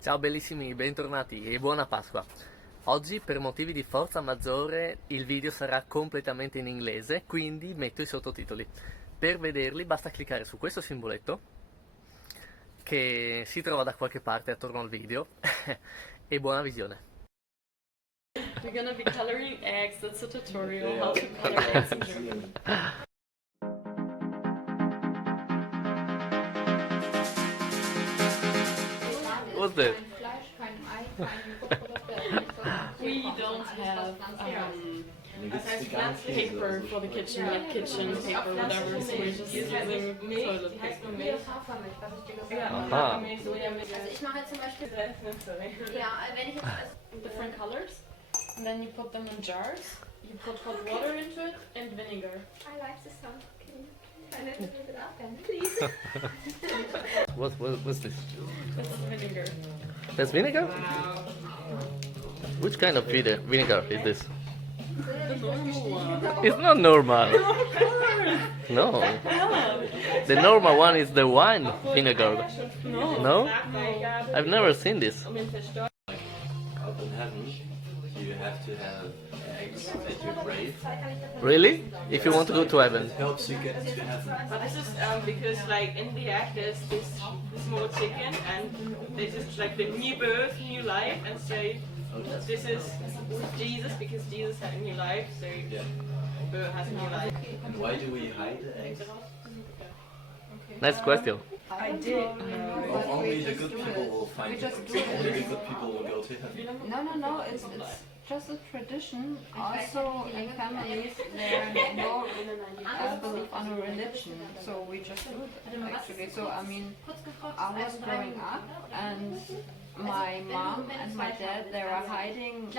Ciao bellissimi, bentornati e buona Pasqua. Oggi per motivi di forza maggiore il video sarà completamente in inglese, quindi metto i sottotitoli. Per vederli basta cliccare su questo simboletto che si trova da qualche parte attorno al video e buona visione. We're gonna be coloring eggs. That's a tutorial how to color eggs in German. What's that? We don't have paper for the kitchen, like kitchen paper, whatever, so we're just using toilet paper. Aha. Also ich mache jetzt zum Beispiel, ja, wenn ich jetzt Different colors, and then you put them in jars. You put hot water into it and vinegar. I like the sound. Can you turn it up, please? What's this? That's vinegar. That's vinegar? Which kind of vinegar is this? The normal one. It's not normal. No. The normal one is the wine vinegar. No. No? I've never seen this. Up in heaven, you have to have eggs that you crave. Really? If you want to go to heaven. It helps you get to heaven. But this is because, like, in the egg there's this small chicken, and they just like the new birth, new life, and say this is Jesus because Jesus had a new life, so Yeah. birth has a new life. And why do we hide the eggs? Nice question. I did. Well, only the good people will find them. Only the good people will go to heaven. No, it's just a tradition. Also, in families, there are no belief on a religion, so we just do it actually. So, I mean, I was growing up, and my mom and my dad, they were hiding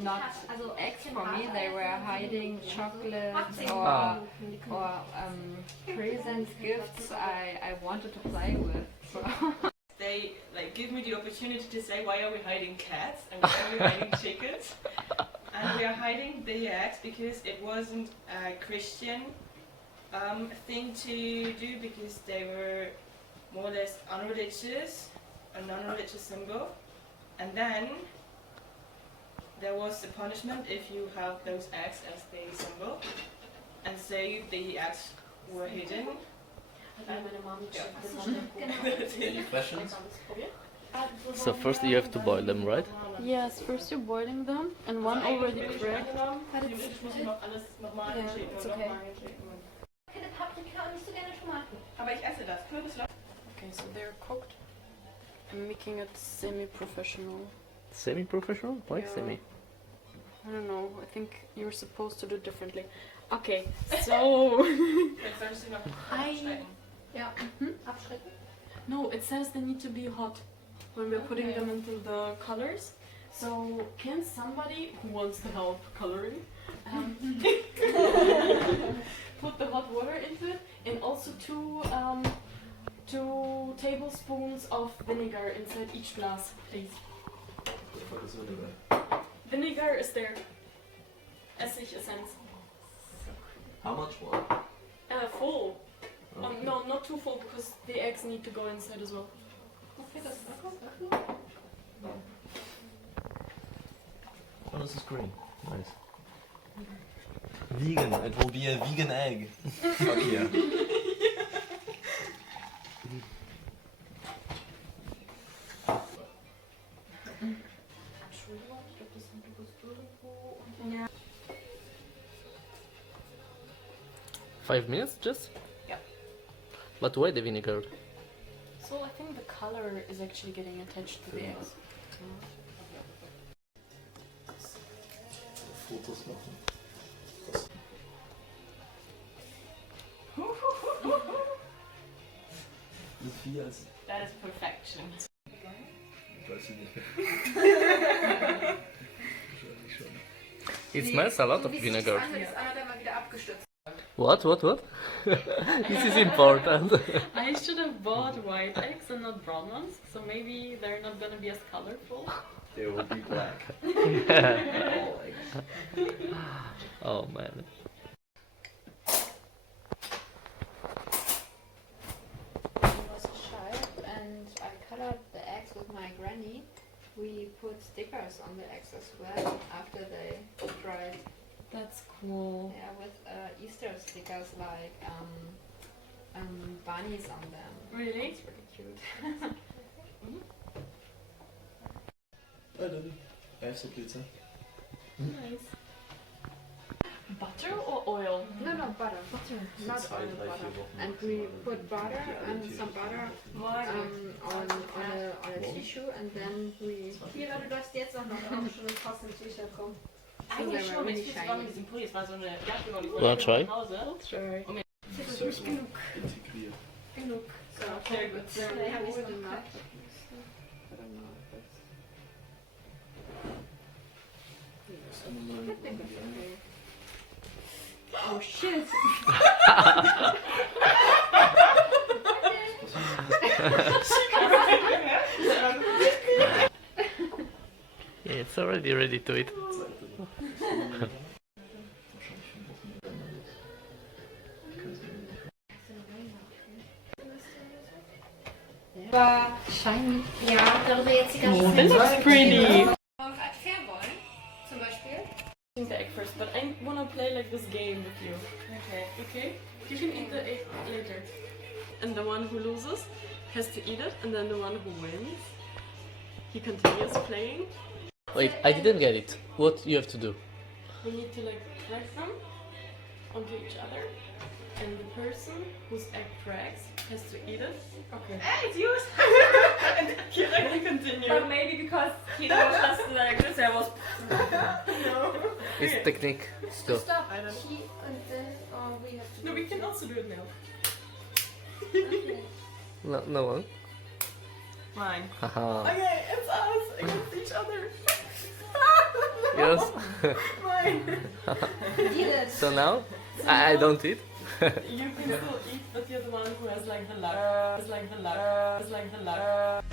not eggs for me, they were hiding chocolates or presents, gifts I wanted to play with. So. They like give me the opportunity to say why are we hiding cats and why are we hiding chickens, and we are hiding the eggs because it wasn't a Christian thing to do because they were more or less unreligious, a non-religious symbol, and then there was a punishment if you have those eggs as the symbol, and so the eggs were hidden. Any questions? So first you have to boil them, right? Yes, first you're boiling them, and one already cracked. Yeah, it's okay. Keine Paprika und nicht so gerne Tomaten. Aber ich esse das. Kürbislau. Okay, so they're cooked. I'm making it semi-professional. Semi-professional? Why Yeah. semi? I don't know, I think you're supposed to do it differently. Okay, so... Ja. Abschrecken. No, it says they need to be hot when we're putting them into the colors. So, can somebody who wants to help coloring put the hot water into it, and also two tablespoons of vinegar inside each glass, please. What is vinegar? Vinegar is there. Essig essence. How much water? Full. Okay. No, not too full because the eggs need to go inside as well. Oh, this is green. Nice. Vegan. It will be a vegan egg. Fuck yeah. Yeah. 5 minutes just? Yeah. But why the vinegar? So I think the color is actually getting attached to the eggs. Fotos machen. Wie viel als... That is perfection. Weiß ich nicht. Wahrscheinlich schon. It smells a lot of Wie sich vinegar. das anhört, ist einer, der mal wieder abgestürzt. What? This is important. I should have bought white eggs and not brown ones, so maybe they're not gonna be as colorful. They will be black. Yeah. All eggs. Oh man. It was sharp, and I colored the eggs with with my granny, we put stickers on the eggs as well after they dried. That's cool. Yeah, with Easter stickers like bunnies on them. Really? It's really cute. Oh, Daddy. I have some pizza. Nice. Butter or oil? No, butter. Butter. Not Since oil, drei, butter. 4 Wochen And macht we sie put mal butter die and Tiere some butter on a tissue, and then we. Mira, du darfst jetzt auch noch schon ein passendes T-Shirt kommen. Eigentlich they schon, were wenn really ich viel zu warm mit shiny. diesem Pulli, es war so eine Jacke und ich Wanna wollte try? nach Hause. Try. Das ist nicht genug. integriert. Genug. So, sehr gut. Dann habe ich Old noch enough. gekauft. I don't know if this. Das ist nochmal I think it's okay. Oh shit! Yeah, it's already ready to eat. Shiny. Ja, darüber jetzt die ganze Zeit. It looks pretty. Fair wollen, zum Beispiel. Eating the egg first, but I wanna play like this game with you. Okay. Okay? You can eat the egg later. And the one who loses has to eat it, and then the one who wins, he continues playing. Wait, I didn't get it. What you have to do? We need to like crack them onto each other, and the person whose egg cracks has to eat it. Okay. Hey, it's yours! And you can continue. But maybe because he was just like this, I was. It's technique still. Stop. He and then we have to. No, we can also do it now. Okay. No one. Mine. Haha. Okay, it's us against each other. Yes. Mine. Eat it. So now I don't eat. You can still eat, but you're the one who has like the luck. Has like the luck. Has like the luck.